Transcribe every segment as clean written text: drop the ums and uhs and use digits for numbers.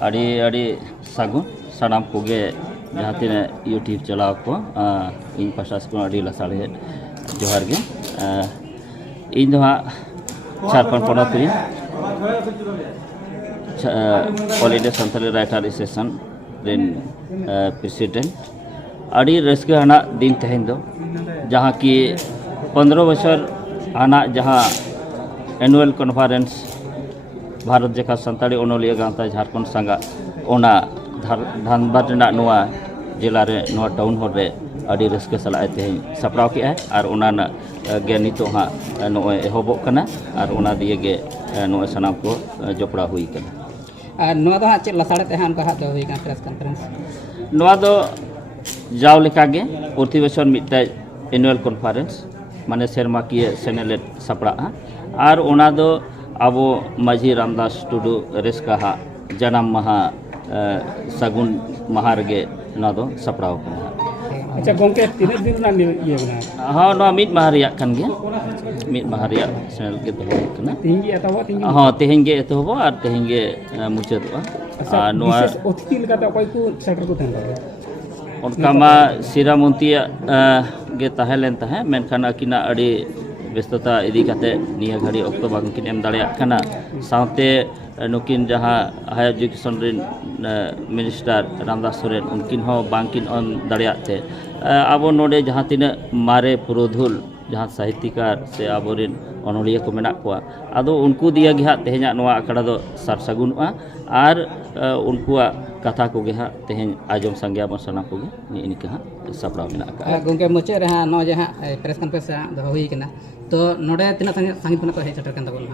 अड़ी अड़ी सागुन सानाम कोगे जहाँ तीन यूट्यूब चलाव को इन पासा से अड़ी लसाड़े जोहार गे इन दो झारखंड पोनोत री all India Santali writer association रेन प्रेसिडेंट अड़ी रस्के आना दिन तहन दो जहाँ की 15 बछर आना जहाँ एनुअल कॉन्फ्रेंस भारत जगह सान्ताली ओनोलिया गांता झारखंड संगा ओना धानबाद नोआ जिला रे नोआ टाउन हॉल रे अड़ी रस्के सलाह तेहन सपराव के और ओना गे नितो हाँ नोए एहबोग कना और ओना दिए गे नोए सनाम को जोपड़ा हुई कना नोआ दो हाँ चेक लसाड़े तेहन का हाथ हुई कना प्रेस कॉन्फ्रेंस नोआ दो जाव लेका गे प्रति बछर मिदटे एनुअल कॉन्फ्रेंस माने सेरमाकिया सेनेलेट सपड़ा और ओना दो आबो माझी रामदास टुडू रेस्का हा जन्म माहा सगुन माहा रे ना दो सपड़ाव कना अच्छा गोंके तीन दिन ना ये बना हाँ नोआ मिद माहा रिया कन गे मिद माहा रिया सेनेल के दो कना तीन गे एतवा तीन हाँ तेहें गे एतहबो और तेहें गे मुचादोआ अच्छा नोआ अतिथि लेकाते अकय को सेटर को तहन लगे उनका मा सिरामंतिया गे ताहेलेन ताहे मेनखान अकिना अड़ी व्यस्तता इदी काते निया घड़ी ऑक्टो बांकिन एम दाड़िया कना साथे नुकिन जहाँ हायर एजुकेशन रिन मिनिस्टर रामदास सोरेन उनकिन हो बांकिन ऑन दाड़िया ते आबो नोडे जहाँ तीन मारे पुरोधुल जहाँ साहित्यकार से आबोरिन अनोलिया को मेना कोआ आदो उनको दिया गे तेहें नोआ आखड़ा दो सारसागुनआ और उनकुआ कथा को गे तेहें आजम संज्ञा बसना को गे निका सपड़ा मेना गोंके मुचे रे हाँ नो जहाँ प्रेस कॉन्फ्रेंस दो हुई कना तो नोडे तीना संगीत बना तो हे सेटर कन तबन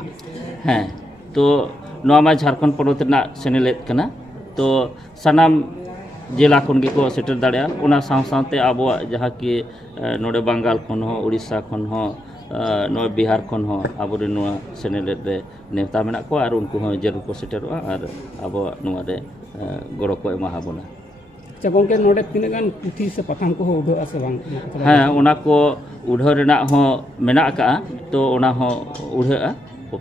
हाँ तो नोआ मा झारखंड पोनोत ना सेनेलेत कना तो सनाम जिला खन गे को सेटर दाड़िया उना साथे आबो जहाँ की नोडे बंगाल खन हो उड़ीसा खन हो नोए बिहार खन हो आबोरे नोआ सेनेलेट रे नेता मेना को और उनको हो जरूर को सेटरोआ और आबो नोआ रे गड़ो को एमा हाबोना अच्छा गोंके नोडे तीन गान पुथी से पठान को हो उडो आसे बांग हाँ उना को उढ़ो रेना हो मेना का तो उना हो उढ़ा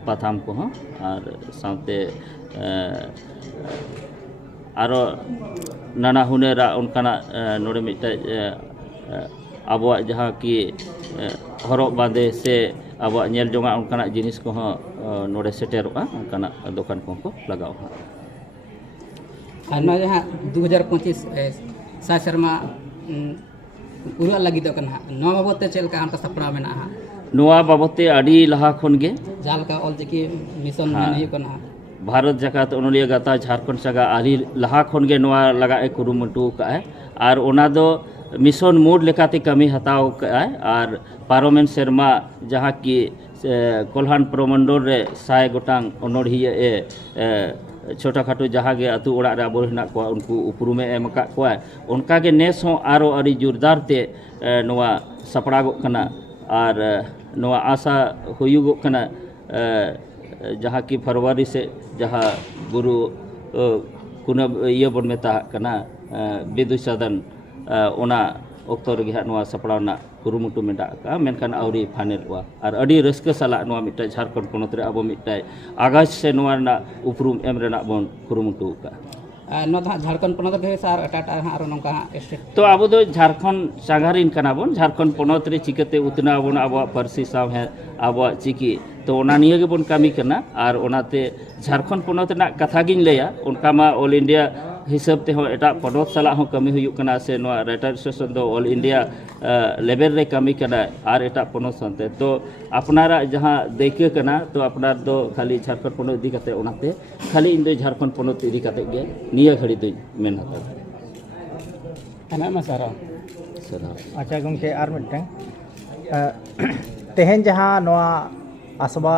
पाथाम को हो और साथे आरो नाना हुनेरा उनकाना नोडे मिटे आबो जहाँ की हरक बांधे से आबो नेल जोंगा उनकाना जिनिस को हो नोडे सेटेरोआ उनकाना दुकान को लगाओ और ना जहाँ 2025 सा शर्मा पूरा लगी तो कना नौ बाबते चल का हमका सपना मेना नोआ बाबते अड़ी लहा खन गे जाल का ऑलचिकी मिशन में नहीं कना भारत जकात ओनोलिया गाता झारखंड सगा आरी लहा खन गे नोआ लगा ए कुरुमुटु का है और ओना दो मिशन मोड लेकाते कमी हताव का है और पार्लियामेंट शर्मा जहाँ की कोल्हान प्रमंडल रे 100 गोटांग ओनोढ़िया छोटा खाटो जहाँ गे अतु ओड़ा रे आबो हेना को उनको उपरुमे एम का को उनका गे नेस हो आरो अड़ी जोरदार ते नोआ सपड़ागो कना और नोआ आशा हुयुगो कना जहाँ की फरवरी से जहाँ गुरु कुना ये बन मेता कना विदु सदन ओना ऑक्टो रे नोआ सपड़ा ना कुरुमुटु मेडा का मेनखान आउरी फाइनल वा और अड़ी रस्के साला नोआ मिटे झारखंड पोनोत रे आबो मिटे आगाज से नोआ ना उपरुम एम रेना बोन कुरुमुटु का नो झारखंड पोनोत रे सार अटाटा आरो नोंका स्टेट तो आबो दो झारखंड सागारिन कना बोन झारखंड पोनोत रे चिकते उतना बोन आबो पारसी साव है आबो चिकी तो ओना निये गे बोन कामी कना और ओनाते झारखंड पोनोत ना कथा गिन लेया उनका मा ऑल इंडिया हिसाब ते हो एटा पोनोत साला हो कमी हुयु कना से नोआ राइटर एसोसिएशन दो ऑल इंडिया लेवल रे कमी कना और एटा पोनोत संते तो अपनारा जहाँ देखे कना तो अपनार दो खाली झारखंड पोनोत इदी कते ओनाते खाली इन दो झारखंड पोनोत इदी कते गे निया घड़ी दो मेन हता अना मा सारा अच्छा गंके आर मिटन तेहन जहाँ नोआ आसबा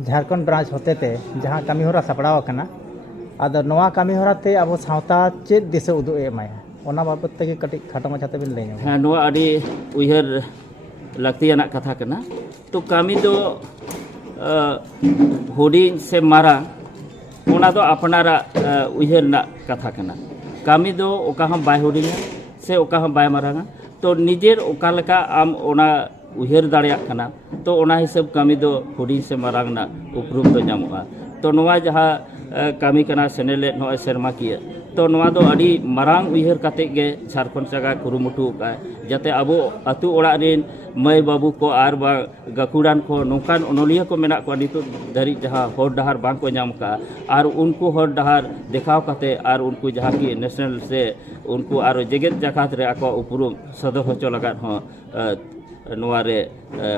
झारखंड ब्रांच होते थे जहाँ कमी होरा सपड़ाव कना आदो नोआ कमी होरा ते अब सावता चेत दिशा उदु एमाय ओना बाबत ते कटी खाटो माछाते बिन लैनो हाँ नोआ अड़ी उयहर लक्तियाना कथा कना तो कमी दो हुडी से मारा ओना दो अपनारा उयहर ना कथा कना कमी दो ओका हम बाय हुडिंगा से ओका हम बाय मारांगा तो निजेर ओका लका आम ओना उयहर दाड़िया कना तो ओना हिसाब कमी दो हुडी से मारांगना उपरूम तो ᱧᱟᱢᱚᱜᱼᱟ तो नोआ जहाँ kami kena senelet no serma kia to noa do adi marang uihar kate ge Jharkhand jaga kurumutu ka jate abo atu orak rin mai babu ko ar ba gakuran ko nongkan onolia ko menak ko nitu dari jaha hor dahar bang ko nyam ka ar unku hor dahar dekhaw kate ar unku jaha ki national se unku ar jeget jakat re ako upurum sodo hocho lagat ho noa re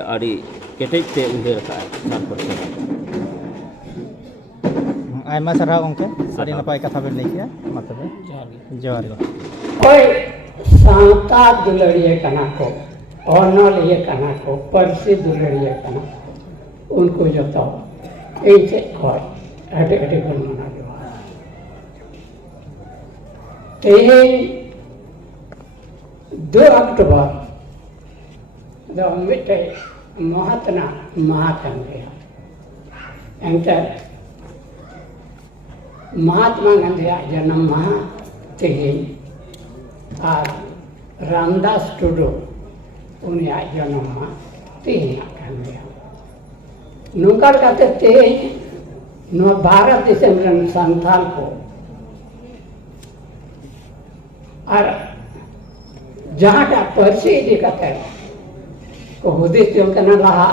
adi ketej te uihar ka Jharkhand jaga Aima सारा गंके आदि नपाय कथा Ben लई किया मतलब जोहार गो कोई सावता दुलड़िए कना को ऑनलिए कना को परसी दुलड़िए कना उनको जो तो ऐसे खोय अटे अटे बन मना जो ते 2 अक्टूबर दो मिटे महात्मा महात्मा एंटर महात्मा गांधी जन्म महा तेहिन और रामदास टुडू उनिया जन्म महा तेहिन कान गया नौकर कहते तेहिन नो भारत दिसम रन संथाल को और जहाँ का परसी इदी कहते को हुदिस जो कना लहा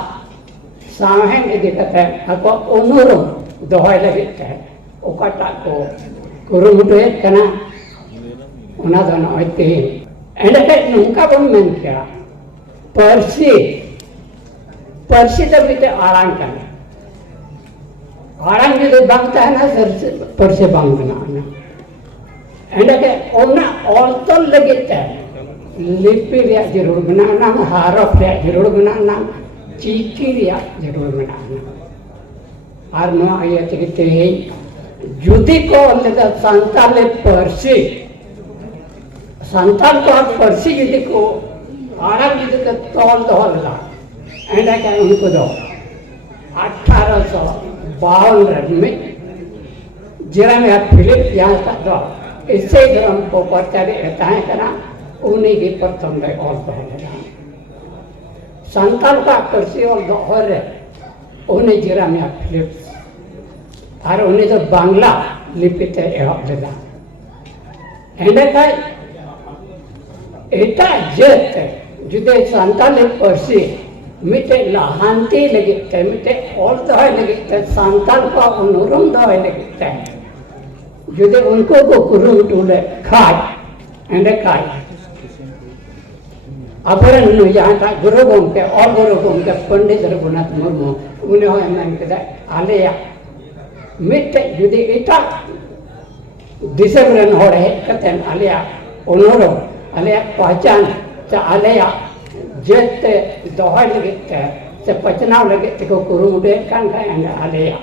साहें इदी कहते अको ओनुरुम दोहय लगे कहते ओकाटा को कुरुमुटु कना उना दो नय तेहिन एंडे नुका बन मेन किया परसी परसी तो बिते आराम कना आराम जो बांगता है ना सर परसी बांगना ना एंडे के ओना ऑल्टो लगेता लिपि रिया जरूर बनाना हारफ रिया जरूर बनाना चीकी रिया जरूर बनाना और नो आये तेहिन जुदी को लेकर संताले परसी संताल को परसी जुदी को आराम जुदी को तौल दोहला ऐंडा क्या उनको दो 1852 में जिला में फिलिप यहाँ तक दो इससे जो हमको परचारी रहता है करना उन्हीं की प्रथम दे और दोहला संताल का परसी और दोहरे उन्हीं जिला में फिलिप और उन्हें तो बांग्ला लिपि ते एहब लेदा एंडे का एटा जेत जुदे संताली परसी मिटे लहांती लगिते मिटे और दहाय लगिते संताल को अनुरम दहाय लगिते जुदे उनको को कुरुम टूले खाय एंडे खाय अपरन नु यहाँ का गुरु गोमके और गुरु गोमके पंडित रघुनाथ मुर्मू उन्हें हो एमन के आलेया मिट्टे जुदी इटा दिसबरन होड़ हेज कतेन आलिया उनोरो आलिया पहचान चा आलिया जेते दोहय लगिते से पचनाव लगिते को कुरुमुटे कान का एंड आलिया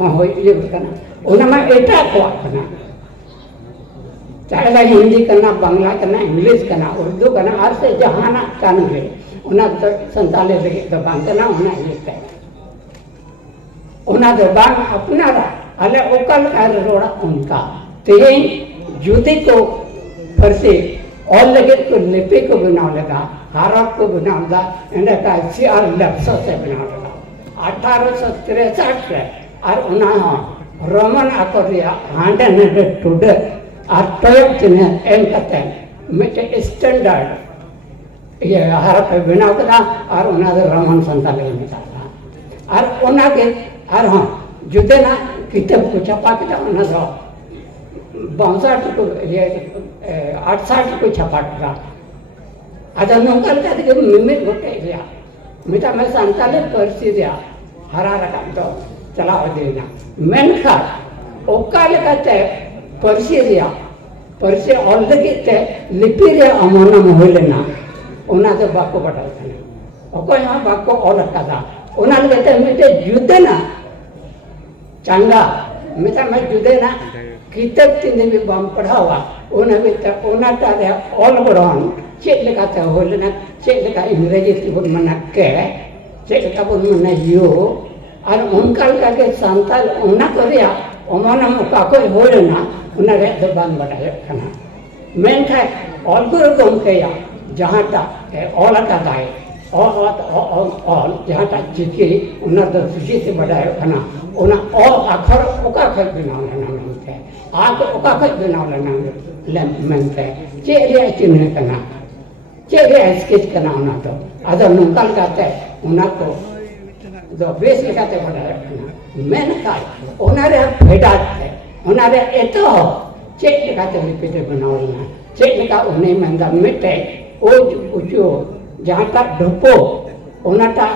हां होय ये कना ओना मा एटा को कना चाहे हिंदी करना बांग्ला करना इंग्लिश करना उर्दू करना हर से जहाना कान के ओना तो संताले लगे तो बांगना होना ये है उना दो बांग अपना रा अले ओकल कर रोड़ा उनका तेहिन जुदी को फरसे और लगे को लिपि को बनाव लगा हारफ को बनाव लगा एंडे का सीआर लफ्ज़ों से बनाव लगा 1863 से और उना रोमन आकोरिया हांडे ने टुडे और टोयब चिन्ह एम कते मिटे स्टैंडर्ड ये हारफ बनाव लगा और उना दो रोमन संताले मिटाला और उना के और हाँ जुदे ना किताब को छपा के ना दो 62 को ये 68 को छपा था आधा नौकर का देखो मिमित होते लिया मिटा मैं संताले परसी दिया हरा रखा तो चला हो देना मेनखा ओकाल कहते परसी दिया परसी ऑलरेडी ते लिपि रे अमोना मोहलेना उना तो बाको पटाल था ओको यहाँ बाको और रखा था उना कहते मिटे जुदे ना चंगा मिटा मैं जुदे ना किताब तीन भी बम पढ़ावा उन्हें भी तो उन्हें तारे ऑल बड़ान चेक लगा तो हो लेना चेक लगा इंग्रजी की बोल मना के चेक लगा बोल मना यो और उनका लगा के संताल उन्हें करिया उन्होंने मुका कोई हो लेना उन्हें रे तो बम बढ़ाया खाना मैं क्या ऑल गुरु कम किया जहाँ तक ऑल का दाए ऑल जहाँ तक चिकी उन्हें तो सुशी से बढ़ाए खाना उन्हें ऑल आखर ओका खत बनाव लेना मिलते हैं आग ओका खत बनाव लेना मिलते हैं चेहरे चिन्ह करना चेहरे स्केच करना उन्हें तो अदर नुकल करते उन्हें को तो बेस लगाते बढ़ाए खाना मैंने कहा उन्हें फेडा थे उन्हें एतो चेक लगाते लिपिटे बनाव लेना चेक लगा उन्हें मंदा मिटे ओ उचो जहाँ तक ढुपो उनाटा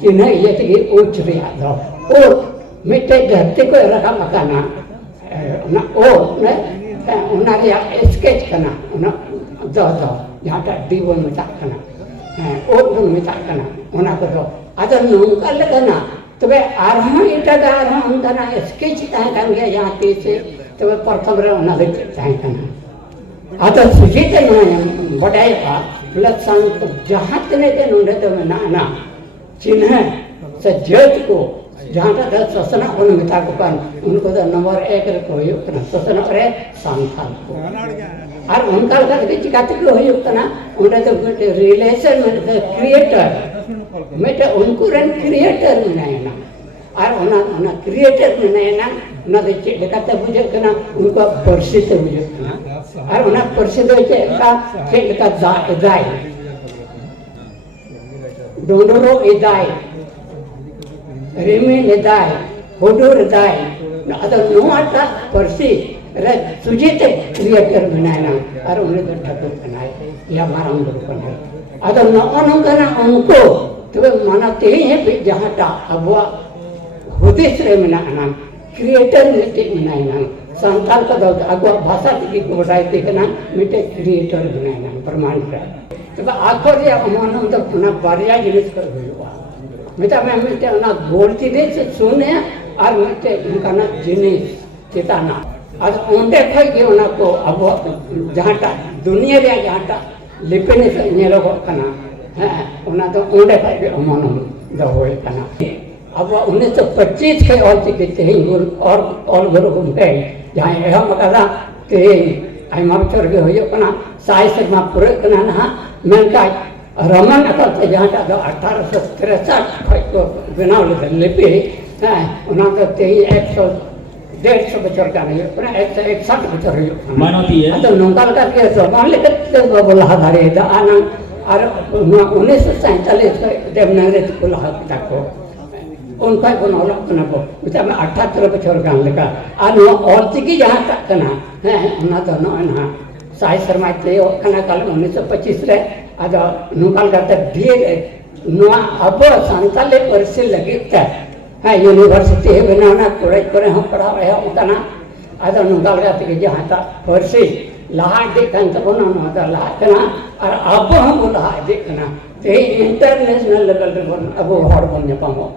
चिन्ह ये तक उच रिया दो और मिटे धरती को रखा मकाना ना ओ ने उना रिया स्केच करना उना दो जहाँ तक दीवन में करना ओ बन में करना उना को दो अदर नुंका लगना तबे आरहा इटा दा आरहा उनका स्केच ताहे कर गया यहाँ से तबे प्रथम रे उना ले ताहे करना आता सुजीत ने बढ़ाए का प्लस संत जहाँ तने के नुंडे तो में ना चिन्ह से जज को जहाँ तक ससना उन मिता को पान उनको तो नंबर 1 रखो युक्त ना ससना रे सांथाल को और उनका का चिकाती को युक्त ना उन्हें तो रिलेशन में क्रिएटर में तो उनको रन क्रिएटर में नहीं ना और उन्हें क्रिएटर में नहीं ना उन्हें तो चेक लेकर बुझे करना उनको परिचित बुझे करना और उन्हें परिचित हो चेक लेकर दाई डोंडोरो इदाई रिमी इदाई होडोर इदाई अदर नुआटा परिचित रे सुजीत क्रिएटर बनाए ना और उन्हें तो ठकुर बनाए या मारा उनको बनाए अदर नौन करना उनको तो मानते हैं जहाँ टा अब हुदिस रे मना क्रिएटर मिटे मनाइना संताल का दो अगवा भाषा की कोडाई देखना मिटे क्रिएटर बनाइना प्रमाण है तो आखर या अमन तो पुना बारिया जिनिस कर हुआ मिटा मैं मिटे ना गोलती दे से सुने और मिटे उनका ना जिनिस चेतना आज उनके खाई के उना को अब जहाँ टा दुनिया रे जहाँ टा लिपने से नेलो करना है उना तो उनके खाई के अमन दो होए करना अब 1925 के और चिकित्से और गुरु घूमते जहाँ यह मकादा ते आई मापचर के हो ना साई से माप पूरे करना ना मैं का रमन अकल से जहाँ का 1863 को बनाव लिपि है उन्हें तो ते 100-150 बच्चों का नहीं अपना 161 बच्चों हो मानती है तो नौकाल का के मान लेकर बोला हमारे आना और 1947 को देवनागरी को लहा तक को उनका बनौला कना को बिचा में 78 बच्चों का लेका और और चिकी जहाँ तक कना है उन्हें तो ना साई शर्मा के कना काल 1925 रे आज नुकाल करते दिए नुआ अब संताले परिचय लगे है यूनिवर्सिटी है बनाना कोड़े कोड़े हम पढ़ा रहे हैं उतना आज नुकाल करते कि जहाँ तक परिचय लाहा देखन तो बनाना था लाहा कना और अब हम लाहा देखना ते इंटरनेशनल लेवल पे अब हॉट बनने पाऊँ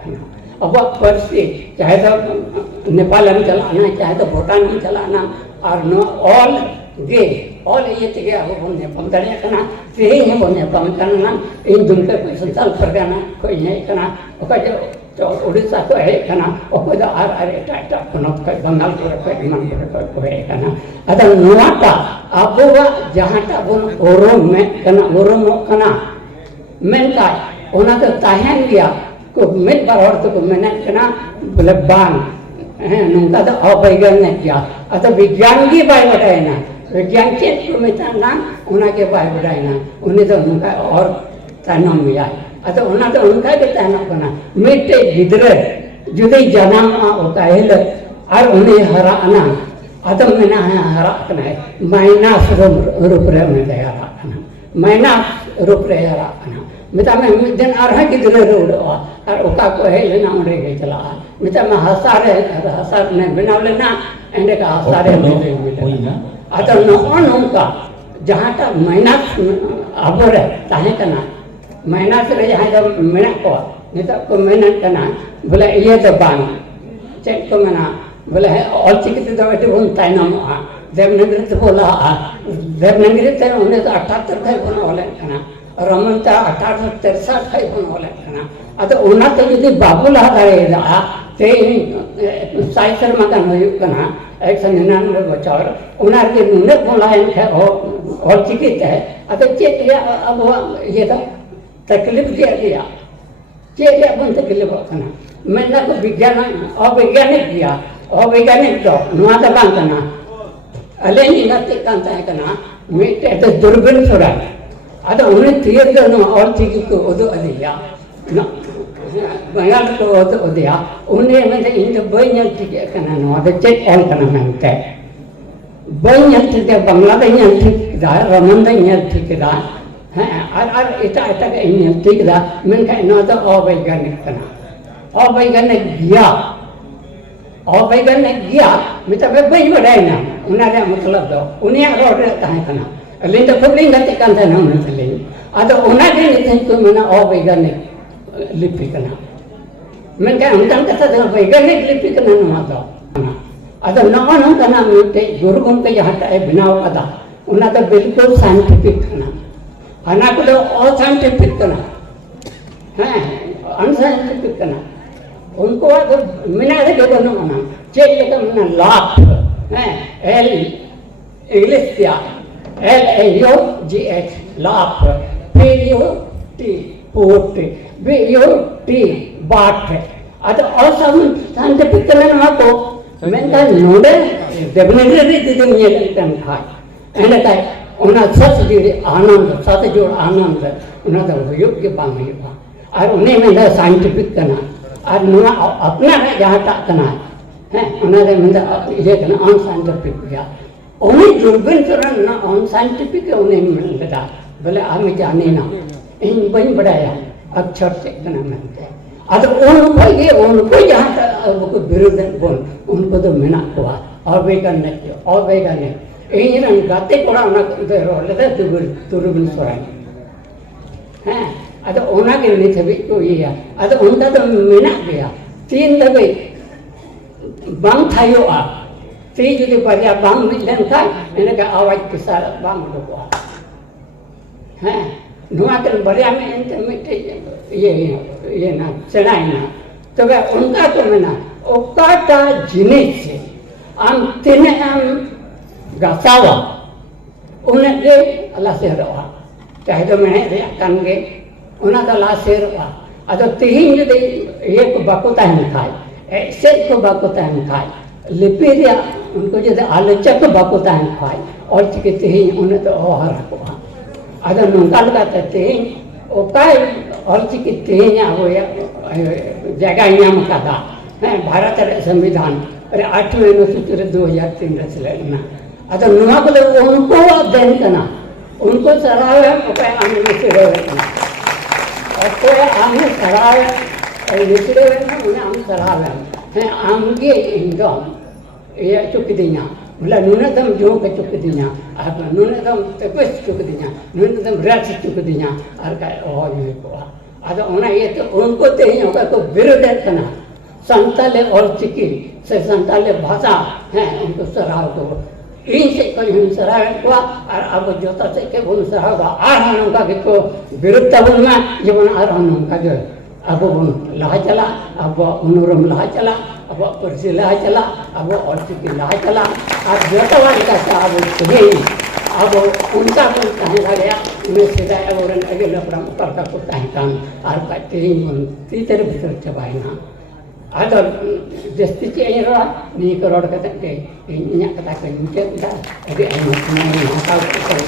अब परिचय चाहे तो नेपाल में चलाना चाहे तो भूटान में चलाना और नो ऑल गे ऑल ये तो क्या वो बोलने पम दरिया करना यही है बोलने पम करना इन दुनिया कोई संसार कर देना कोई नहीं करना ओका जो उड़ीसा को है करना ओको जो आर टाटा कोनों का बंगाल को कोई हिमाचल को है करना अदर नोटा अब वो जहाँ टा बोल ओरोम में करना मैं का उन्हें तो ताहन गया को मिट बार और तो मैंने करना बोले बांग है नुका तो अवैज्ञानिक ने किया अतः विज्ञान की बाय बताए ना विज्ञान क्षेत्र में ना उन्हें के बाय बताए ना उन्हें तो उनका और तानाम मिला अतः उन्हें तो उनका के तानाम करना मिटे गिदरे जुदे जन्म होता है और उन्हें हरा आना अतः मैंने हरा करना है माइनस रूप रे में हरा करना माइनस रूप रे हरा करना मिता में दिन आरहा गिदरे रोड और ओका को है लेना उड़े गए चला मिता में हसारे हसार ने बिना लेना एंडे का हसारे मिले अतः नौन उनका जहाँ तक महीना अबोरे ताहे करना महीना से जहाँ जब महीना को मिता को महीना करना बोले ये तो बांग चेक को मना बोले है और चिकित्सा तो ऐसे बोल ताइना मुआ देवनागरी तो बोला देवनागरी तो उन्हें तो 78 का बोला वाले करना रमन ता 1863 का बोला करना अतः उन्हें तो यदि बाबू लहा दारे दा ते साई शर्मा का नयुक्त करना 199 बच्चा उन्हें के नुने बोला है और चिकित्सा है अतः चेक या अब ये तो तकलीफ चेक गया चेक बन तकलीफ मेना को विज्ञान अवैज्ञानिक गया अवैज्ञानिक तो नुआ तो बांग कना अले निगाते कांता है कना मिटे तो दुर्बिन सोरा अदो उन्हें थियर दो नो और ठीक को ओदो अलिया न बंगाल को ओदो ओदिया उन्हें में इन तो बयन ठीक कना नो अदो चेक ऑन कना मनते बयन ठीक बांग्लादेश इन ठीक दा रमन दा इन ठीक दा है और इता इता के इन ठीक दा मन का नो तो अवैज्ञानिक कना अवैज्ञानिक गया अवैज्ञानिक गया मतलब बई बड़ाई ना उन्हें मतलब दो उन्हें रोड तहां कना अलिन तो खुद गति कान था ना उन्हें चले अदो उन्हें के निथन को मना अवैज्ञानिक लिपि कना मन का उनका कथा तो वैज्ञानिक लिपि कना नुआ दो अदो नवा न कना मिटे गुरु गमके जहां ता बनाव कदा उन्हें तो बिल्कुल साइंटिफिक कना अना को तो असाइंटिफिक कना हैं अनसाइंटिफिक कना उनको तो मिना से जो बनो ना चेक लेकर मिना लाभ हैं एल इंग्लिश क्या LAUGH लाभ PUT पोट BUT बाट अत असम साइंटिफिक करने में तो मैं का नोडे डेफिनेटली दीदी ये टन था एंड का उन्हें सच जोड़ आनंद उन्हें तो योग्य बांग हुआ और उन्हें में साइंटिफिक करना और नुआ अपना जहाँ तक करना है उन्हें में ये करना अनसाइंटिफिक गया उन्हें दुर्बिन तरह ना अनसाइंटिफिक उन्हें मिलता भले आम जाने ना इन बन बढ़ाया अक्षर से करना मिलता अद उनको जहाँ तक उनको विरोध बोल उनको तो मिना हुआ अवैज्ञानिक इन गाते कोड़ा रोलते दुर्बिन सोराई हैं अद ओना के नित भी को ये अद उनका तो मिना गया 3 दबे बांग थायो आ 3 जुदी परिया बांग मिलन था इन्हें का आवाज के साथ बांग लोगो हैं नुआ के परिया में इनके मिटे ये ना चढ़ाई ना तो वे उनका तो मिना ओकाटा जिनिस से हम तीन हम गासावा उन्हें के अल्लाह से रहा चाहे तो मैं रे कानगे उन्हें तो लाशेर हुआ अतो तीन जुदे एक बाकुता है खाए ऐसे को बाकुता है खाए लिपिरिया उनको जुदे आलोचक बाकुता है खाए और चिके तीन उन्हें तो ओहर हुआ अतो नंकाल का तीन ओकाय और चिके तीन या वो या जगह नियम का था है भारत रे संविधान अरे 8वें अनुसूची 2003 रचले ना अतो नुआ को उनको अध्ययन करना उनको सराहना ओकाय आने में से रहना तो आमने सरावे निचले ना उन्हें आम सरावे हैं आमगे इंदम ये चुक दिया बोला न्यूनतम जो के चुक दिया आप न्यूनतम तपस चुक दिया न्यूनतम रच चुक दिया और का और ये को आज उन्हें ये तो उनको तो ही होगा तो विरोध करना संताले और चिकी से संताले भाषा हैं उनको सराव को इन से कोई हम सराव हुआ और अब जोता से के बोल सराव का आर उनका को विरुद्ध बोल में जीवन आर उनका जो अब उन लहा चला अब उनरम लहा चला अब परसी लहा चला अब और चिकी लहा चला अब जोता वाली का अब ये अब उनका को कहे लगा मैं सीधा अब और अगले लपराम पर का को कहे काम आर का तीतर भीतर चबाइना ada justice ini lah ni kalau ada kata ke ini kata ke mungkin kita jadi anak punya hal kita